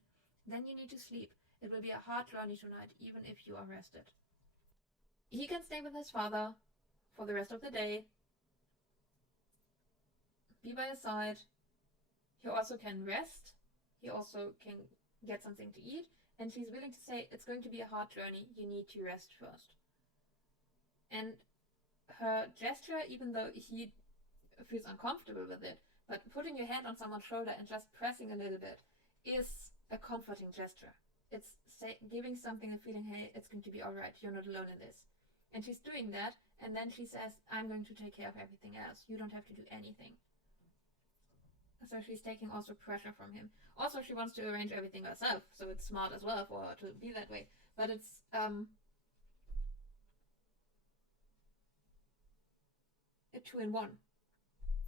Then you need to sleep. It will be a hard journey tonight, even if you are rested. He can stay with his father for the rest of the day, be by his side. He also can rest. He also can get something to eat. And she's willing to say, it's going to be a hard journey. You need to rest first. And her gesture, even though he feels uncomfortable with it, but putting your hand on someone's shoulder and just pressing a little bit is a comforting gesture. It's giving something a feeling, hey, it's going to be all right. You're not alone in this. And she's doing that. And then she says, I'm going to take care of everything else. You don't have to do anything. So she's taking also pressure from him. Also, she wants to arrange everything herself, so it's smart as well for her to be that way. But it's a 2-in-1.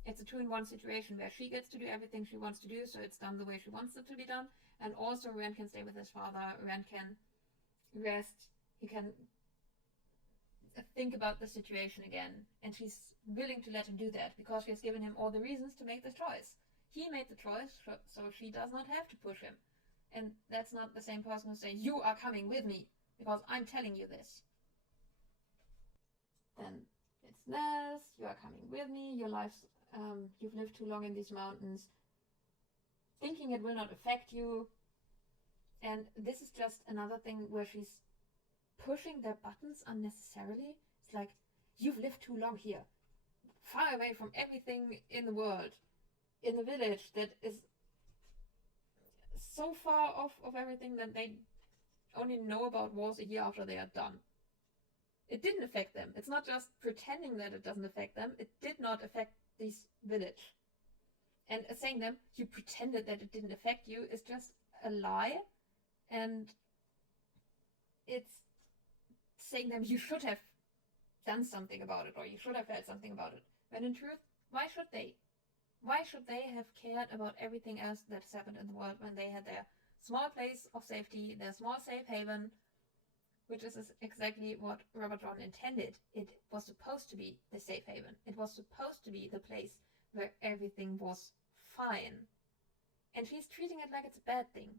It's a 2-in-1 situation where she gets to do everything she wants to do, so it's done the way she wants it to be done. And also Rand can stay with his father. Rand can rest. He can think about the situation again. And she's willing to let him do that because she has given him all the reasons to make this choice. He made the choice, so she does not have to push him. And that's not the same person who says, you are coming with me, because I'm telling you this. Then it's this, you are coming with me, your life's, you've lived too long in these mountains, thinking it will not affect you. And this is just another thing where she's pushing their buttons unnecessarily. It's like, you've lived too long here, far away from everything in the world. In the village that is so far off of everything that they only know about wars a year after they are done. It didn't affect them. It's not just pretending that it doesn't affect them. It did not affect this village. And saying them, you pretended that it didn't affect you, is just a lie. And it's saying them, you should have done something about it, or you should have felt something about it. When in truth, why should they? Why should they have cared about everything else that has happened in the world when they had their small place of safety, their small safe haven, which is exactly what Robert Jordan intended. It was supposed to be the safe haven. It was supposed to be the place where everything was fine. And she's treating it like it's a bad thing.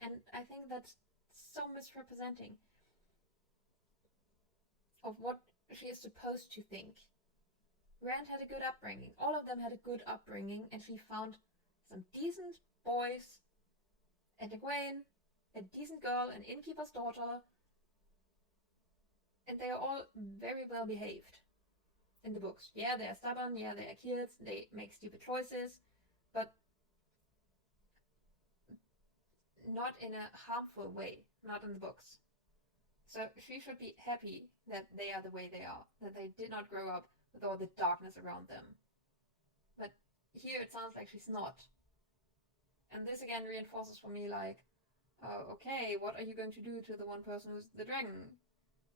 And I think that's so misrepresenting of what she is supposed to think. Rand had a good upbringing. All of them had a good upbringing, and she found some decent boys at Egwene, a decent girl, an innkeeper's daughter, and they are all very well behaved in the books. Yeah, they are stubborn, yeah, they are kids, they make stupid choices, but not in a harmful way, not in the books. So she should be happy that they are the way they are, that they did not grow up with all the darkness around them. But here it sounds like she's not. And this again reinforces for me, like, okay, what are you going to do to the one person who's the dragon?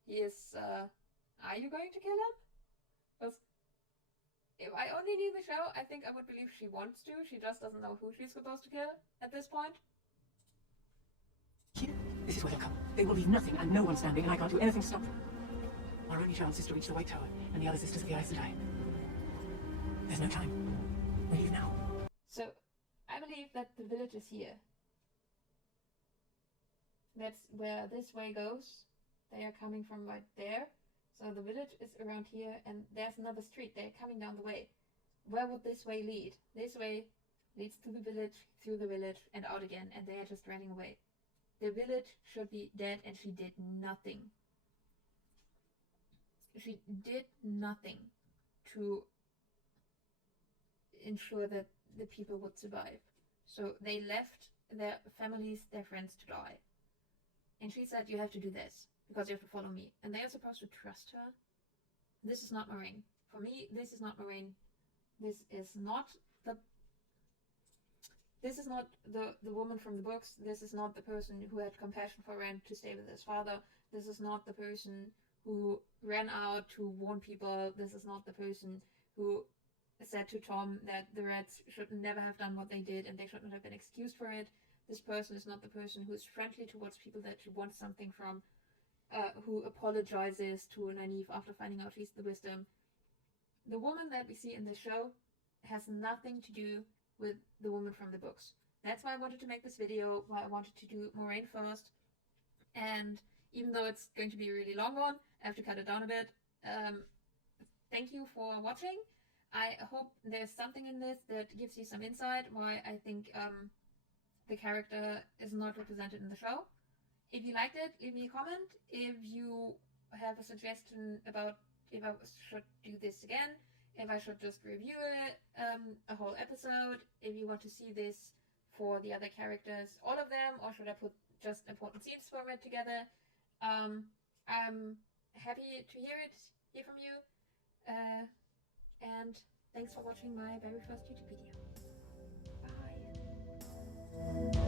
He is, are you going to kill him? Because if I only knew the show, I think I would believe she wants to. She just doesn't know who she's supposed to kill at this point. Here, this is where they'll come. They will leave nothing and no one standing, and I can't do anything to stop them. Our only chance is to reach the White Tower and the other Sisters of the Ice and I. There's no time. We leave now. So, I believe that the village is here. That's where this way goes. They are coming from right there. So the village is around here, and there's another street. They're coming down the way. Where would this way lead? This way leads to the village, through the village, and out again, and they are just running away. The village should be dead, and she did nothing. She did nothing to ensure that the people would survive. So they left their families, their friends to die. And she said, you have to do this, because you have to follow me. And they are supposed to trust her. This is not Moiraine. For me, this is not Moiraine. This is not the woman from the books. This is not the person who had compassion for Rand to stay with his father. This is not the person who ran out to warn people. This is not the person who said to Tom that the Reds should never have done what they did and they should not have been excused for it. This person is not the person who is friendly towards people that she wants something from, who apologizes to Nynaeve after finding out she's the wisdom. The woman that we see in the show has nothing to do with the woman from the books. That's why I wanted to make this video, why I wanted to do Moiraine first. And even though it's going to be a really long one, I have to cut it down a bit. Thank you for watching. I hope there's something in this that gives you some insight why I think the character is not represented in the show. If you liked it, leave me a comment. If you have a suggestion about if I should do this again, if I should just review it, a whole episode, if you want to see this for the other characters, all of them, or should I put just important scenes from it together? I'm happy to hear from you, and thanks for watching my very first YouTube video. Bye!